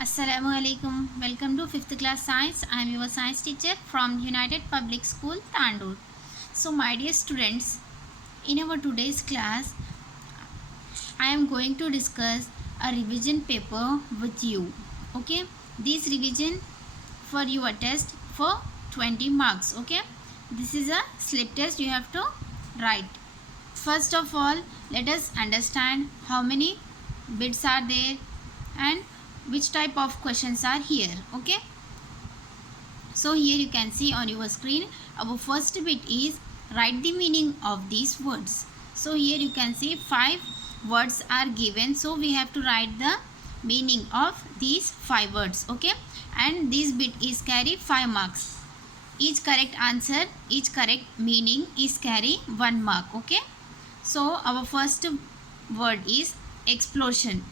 Assalamualaikum. Welcome to 5th class science. I am your science teacher from United Public School, Tandur. So my dear students, in our today's class, I am going to discuss a revision paper with you. Okay, this revision for your test for 20 marks. Okay, this is a slip test you have to write. First of all, let us understand how many bits are there and which type of questions are here. Okay, so here you can see on your screen our first bit is write the meaning of these words. So here you can see 5 words are given, so we have to write the meaning of these 5 words. Okay, and this bit is carry 5 marks. Each correct answer, each correct meaning is carry 1 mark. Okay, so our first word is explosion.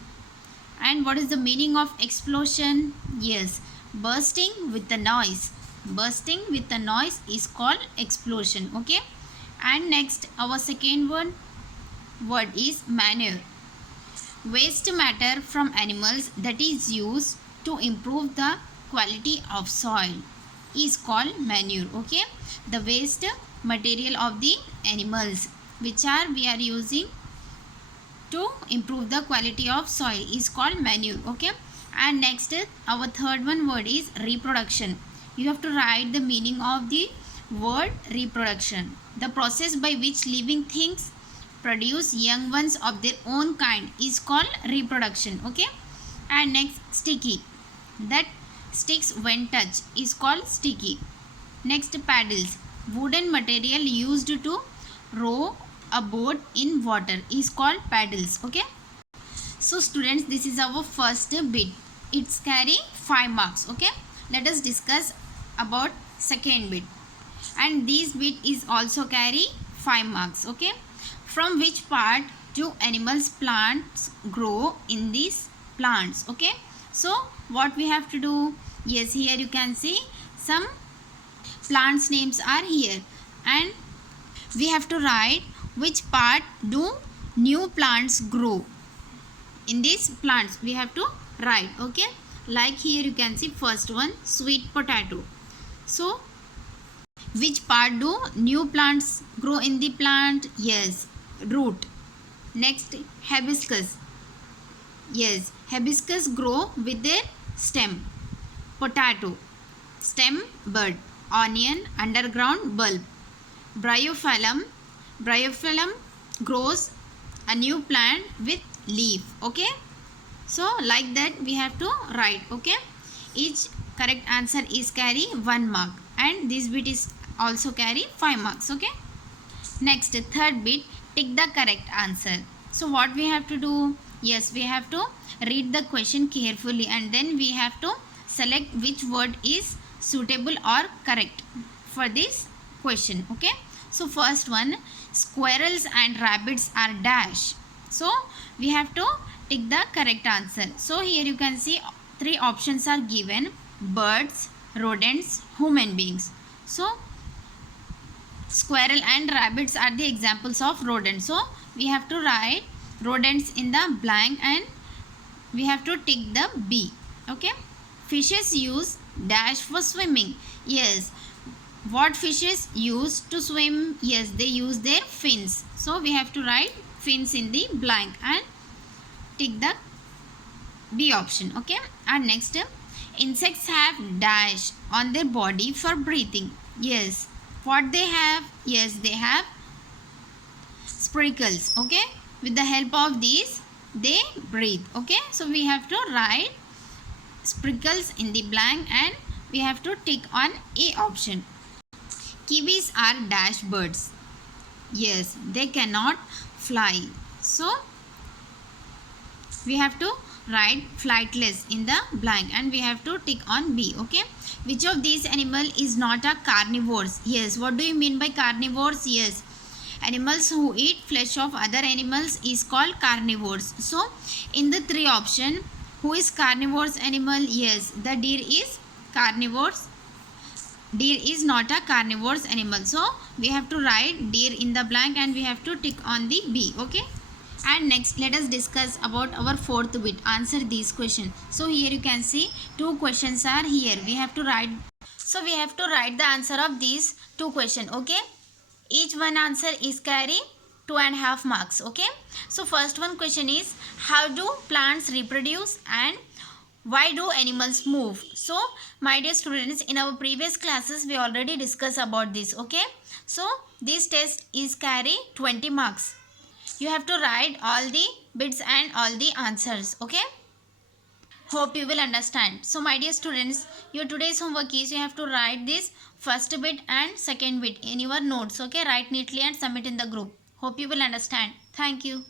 And what is the meaning of explosion? Yes, bursting with the noise. Bursting with the noise is called explosion. Okay, and next our second word is manure. Waste matter from animals that is used to improve the quality of soil is called manure. Okay, the waste material of the animals which we are using to improve the quality of soil is called manure. Okay, and next our third word is reproduction. You have to write the meaning of the word reproduction. The process by which living things produce young ones of their own kind is called reproduction. Okay, and next sticky. That sticks when touched is called sticky. Next paddles. Wooden material used to row a boat in water is called paddles. Okay, so students, this is our first bit. It's carry 5 marks. Okay, let us discuss about second bit, and this bit is also carry 5 marks. Okay, from which part do animals plants grow in these plants? Okay, so what we have to do? Yes, here you can see some plants names are here, and we have to write which part do new plants grow. In these plants we have to write. Okay, like here you can see first one, sweet potato. So which part do new plants grow in the plant? Yes, root. Next, hibiscus. Yes, hibiscus grow with their stem. Potato, stem bud. Onion, underground bulb. Bryophyllum grows a new plant with leaf. Okay, so like that we have to write. Okay, each correct answer is carry 1 mark, and this bit is also carry 5 marks. Okay, next third bit, tick the correct answer. So what we have to do? Yes, we have to read the question carefully, and then we have to select which word is suitable or correct for this question. Okay, so first one, squirrels and rabbits are dash. So we have to tick the correct answer. So here you can see 3 options are given: birds, rodents, human beings. So squirrel and rabbits are the examples of rodents. So we have to write rodents in the blank, and we have to tick the B. Okay, fishes use dash for swimming. Yes, what fishes use to swim? Yes, they use their fins. So we have to write fins in the blank and tick the B option. Okay, and next, insects have dash on their body for breathing. Yes, what they have? Yes, they have sprinkles. Okay, with the help of these they breathe. Okay, so we have to write sprinkles in the blank, and we have to tick on A option. Kiwis are dash birds. Yes, they cannot fly. So we have to write flightless in the blank, and we have to tick on B. Okay, which of these animal is not a carnivores? Yes, what do you mean by carnivores? Yes, animals who eat flesh of other animals is called carnivores. So in the 3 option, who is carnivores animal? Yes, the deer is carnivores. Deer is not a carnivores animal. So we have to write deer in the blank, and we have to tick on the B. Okay, And next, let us discuss about our fourth bit. Answer these questions. So here you can see two questions are here. We have to write. So we have to write the answer of these two questions. Okay. Each one answer is carry 2.5 marks. Okay. So first one question is, how do plants reproduce and why do animals move? So my dear students, in our previous classes we already discussed about this. Okay. So this test is carry 20 marks. You have to write all the bits and all the answers. Okay. Hope you will understand. So my dear students, your today's homework is you have to write this first bit and second bit in your notes. Okay. Write neatly and submit in the group. Hope you will understand. Thank you.